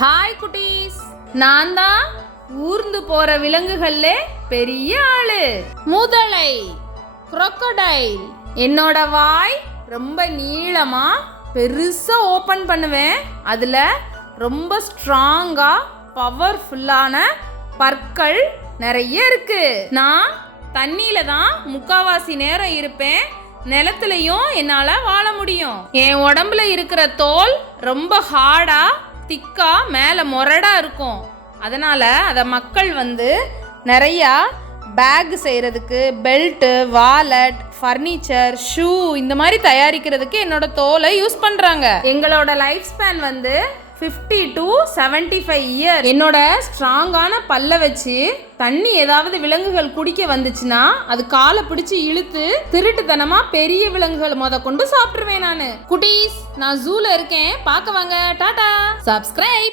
Hi குட்டீஸ், நான் தான் ஊர்ந்து போற விலங்குகள்ல பெரிய ஆளு. முதலை, crocodile. என்னோட வாய் ரொம்ப நீளமா பெருசா ஓபன் பண்ணுவேன். அதுல ரொம்ப ஸ்ட்ராங்கா பவர்ஃபுல்லான பற்கள் நிறைய இருக்கு. நான் தண்ணியில தான் முக்காவாசி நேரம் இருப்பேன். நிலத்துலையும் என்னால வாழ முடியும். என் உடம்புல இருக்கிற தோல் ரொம்ப ஹார்டா திக்கா மேலே மொரடா இருக்கும். அதனால அதை மக்கள் நிறையா பேக் செய்கிறதுக்கு, பெல்ட்டு, வாலெட், ஃபர்னிச்சர், ஷூ இந்த மாதிரி தயாரிக்கிறதுக்கு என்னோட தோலை யூஸ் பண்ணுறாங்க. எங்களோட லைஃப் ஸ்பேன் 50 to 75 இயர். என்னோட ஸ்ட்ராங்கான பல்ல வச்சு தண்ணி ஏதாவது விலங்குகள் குடிக்க வந்துச்சுன்னா அது காலை பிடிச்சி இழுத்து திருட்டுத்தனமா பெரிய விலங்குகள் கொண்டு சாப்பிட்டுருவேன். நான் குட்டீஸ், நான் ஜூல இருக்கேன், பார்க்க வாங்க. டாடா. சப்ஸ்கிரைப்.